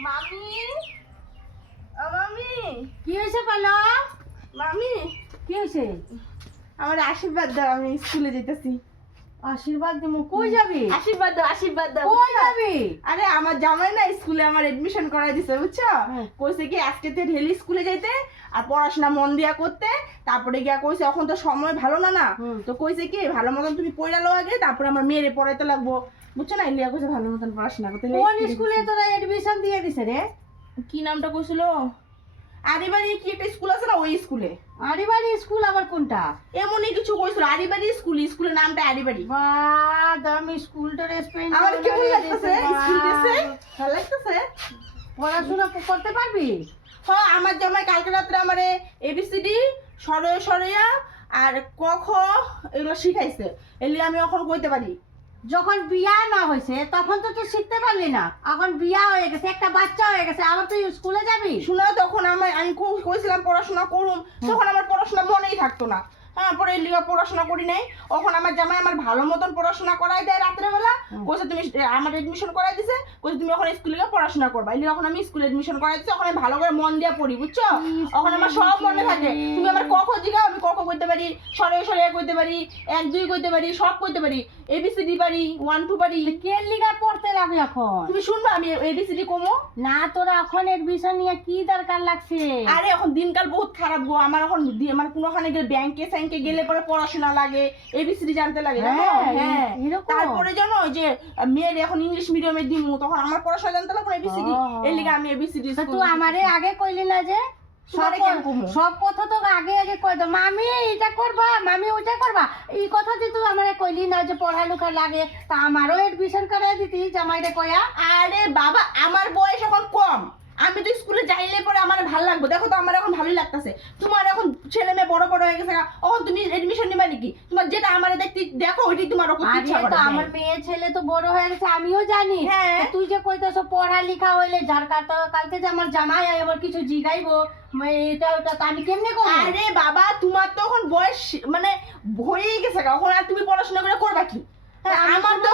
মামি, ও মামি, কি হয়েছে পালো? মামি, কি হয়েছে? আমার আশীর্বাদ দাও, আমি স্কুলে যেতেছি। আশীর্বাদ দিমু? কই যাবি? আশীর্বাদ দাও, আশীর্বাদ দাও। কই যাবি? আরে আমার জামাই না স্কুলে আমার এডমিশন করাই দিছে, বুঝছো? হ্যাঁ। কইছে কি আজকে তে ঢেলি স্কুলে যাইতে আর পড়াশোনা মন দিয়া করতে। তারপরে গিয়া কইছে এখন তো সময় ভালো না না, তো কইছে কি ভালো মতন তুমি পড়া লো আগে, তারপরে আমার মেয়েরে পড়াইতে লাগবো, বুঝছো না? ইন্ডিয়া কইছে ভালো মতন পড়াশোনা করতে। কোন স্কুলে তোরা এডমিশন দিয়ে দিছে রে? কি নামটা কইছিল? আরিবাড়ি কি একটা স্কুল আছে না, ওই স্কুলে। আরিবাড়ি স্কুল আবার কোনটা? এমনই কিছু কইছিল, আরিবাড়ি স্কুল, স্কুলের নামটা আরিবাড়ি। বাহ, দামি স্কুলটা রেস্টুরেন্ট। আমার কেমন লাগতেছে স্কুল ড্রেসে? ভালো লাগতেছে? পড়াশোনা করতে পারবি? হ্যাঁ, আমার জামাই কালকে রাত্রে আমারে এবিসিডি, সরয় সরয়া আর ক খ এগুলো শিখাইছে, এলি আমি এখন কইতে পারি। যখন বিয়া না হয়েছে তখন তো তুই শিখতে পারলি না, এখন বিয়া হয়ে গেছে, একটা বাচ্চা হয়ে গেছে, আবার তুই স্কুলে যাবি? শোনা, তখন আমি কইছিলাম পড়াশোনা করুম, তখন আমার পড়াশোনা মনেই থাকতো না। হ্যাঁ, পরে লিগা পড়াশোনা করি নাই। এখন আমার জামাই আমার ভালো মতন পড়াশোনা করাই দেয় রাত্রে বেলা। কইছে তুমি আমার এডমিশন করাই দিছে, কইছে তুমি এখন স্কুলে গিয়ে পড়াশোনা করবা। এলি এখন আমি স্কুলে এডমিশন করাই দিছি, এখন আমি ভালো করে মন দিয়ে পড়ি, বুঝছো? এখন আমার সব মনে থাকে। তুমি আমার ক খ জিগাও, আমি ক খ কইতে পারি, সরে সরে কইতে পারি, 1 2 কইতে পারি, সব কইতে পারি, এবিসিডি পারি, 1 2 পারি। কে লিগা পড়তে লাগবে এখন? তুমি শুনবা আমি এবিসিডি কমো না, তোরা এখন এডমিশন নিয়ে কি দরকার লাগছে? আরে এখন দিনকাল বহুত খারাপ গো, আমার এখন মানে কোনোখানে গেলে ব্যাংকে স্যাংকে গেলে পরে পড়াশোনা লাগে, এবিসিডি জানতে লাগে। হ্যাঁ, তারপরে জানো যে মেয়ের এখন ইংলিশ মিডিয়ামে দিমু, তখন আমার পড়াশোনা জানতে লাগবে এবিসিডি, এর লিগে আমি এবিসিডি। তুই আমারে আগে কইলি না যে? সব কথা তো আগে আগে কই দাও, মামি এটা করবা, মামি ওইটা করবা, এই কথা যে তুই আমারে কইলি না যে পড়ালেখা লাগে, তা আমারও এডমিশন করাই দিতি জামাইরে কয়া। আরে বাবা, আমার বয়স এখন কম, আমি তো স্কুলে যাইলে পরে আমার ভালো লাগবে। দেখো তো আমার এখন ভালোই লাগতেছে। তোমার এখন ছেলে মেয়ে বড় বড় হয়ে গেছে, এখন তুমি এডমিশন নিবা নাকি? তোমার যেটা আমারে দেখতে দেখো ওইটাই তোমার ইচ্ছা করে। আমার মেয়ে ছেলে তো বড় হয়ে গেছে, আমিও জানি। হ্যাঁ, তুই যে কইতেছ পড়ালেখা হইলে যার কালকে যে আমার জামাই আবার কিছু জিগাইবো, এটা ওটা তো আমি কেমনে করব? আরে বাবা, তোমার তো এখন বয়স মানে হয়েই গেছে, এখন আর তুমি পড়াশোনা করে করবা কি? আমার তো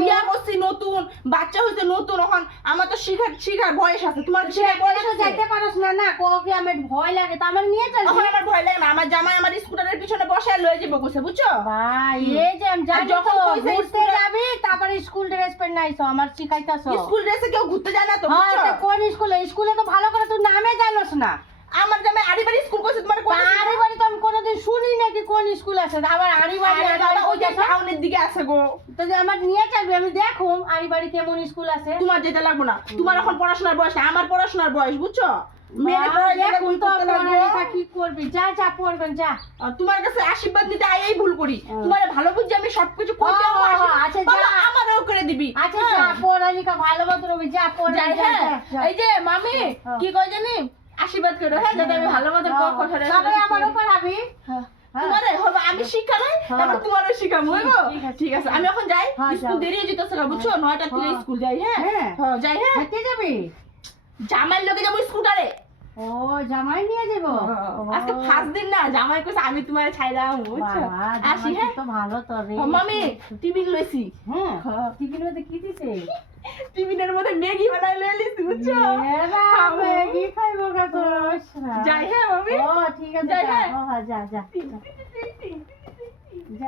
বিয়া করছি নতুন, বাচ্চা হইছে নতুন, এখন আমার তো শিখার বয়স আছে। তোমার শিখার বয়স যাইতে পারছ না না, কফি আমার ভয় লাগে, তো আমার নিয়ে চল। এখন আমার ভয় লাগে না, আমার জামাই আমার স্কুটারের পিছনে বসায় লয়ে যাবো কইছে, বুঝছো? ভাই এই যে আমি জানি তো ঘুরতে যাবি, তারপরে স্কুল ড্রেস পরে নাইছো, আমার শিখাইতাছো। স্কুল ড্রেসে কেউ ঘুরতে যায় না তো, বুঝছো? কোন স্কুলে? স্কুলে তো ভালো করে তুই নামে জানোস না। আমার জামাই আরিবাড়ি স্কুল কইছে, তোমার কোন আরিবাড়ি তো আমি কোনোদিন শুনি নাকি কোন স্কুল আছে। আবার আরিবাড়ি ওই যে টাউনের দিকে আছে গো। তো আমার নিয়ে যাবি, আমি দেখুম আরিবাড়ি কেমন স্কুল আছে। তোমার যেতে লাগবে না, তোমার এখন পড়াশোনার বয়স না, আমার পড়াশোনার বয়স, বুঝছো? মেরে পড়ালেখা কি করবি? যা যা পড়বেন যা। তোমার কাছে আশীর্বাদ নিতে আইই ভুল করি, তোমার ভালো বুঝি আমি সবকিছু কইতে। আচ্ছা যা, আমারও করে দিবি। আচ্ছা যা, পড়ালেখা ভালো মতো হবে, যা পড়া। এই যে মামি কি কই জানি, আশীর্বাদ করো হ্যাঁ, যাতে আমি ভালো মতো কথা বলতে তবে আমারও পড়াবি। তোমারে হবে, আমি শিক্ষা নাই, তারপর তোমারও শিখাবো। ঠিক আছে, আমি এখন যাই, স্কুল দেরি হয়ে যেতেছে না, বুঝছো? 9টা থেকে স্কুল যাই। হ্যাঁ যাই। হ্যাঁ, হাঁটতে যাবি? জামাইয়ের লোকে যাবো স্কুটারে। ও, জামাই নিয়ে যাবো? আজকে ফার্স্ট দিন না, জামাই কইছে আমি তোমারে ছাইলাম, বুঝছো? আসি। হ্যাঁ তো ভালো তো রে। মামি টিফিন লইছি। হ্যাঁ, টিফিন মধ্যে কি দিছে? টিফিনের মধ্যে ম্যাগি বানাই লইছি, বুঝছো? ম্যাগি খাইবো কত? যাই। হ্যাঁ মামি, ও ঠিক আছে, যাই। হ্যাঁ যা যা।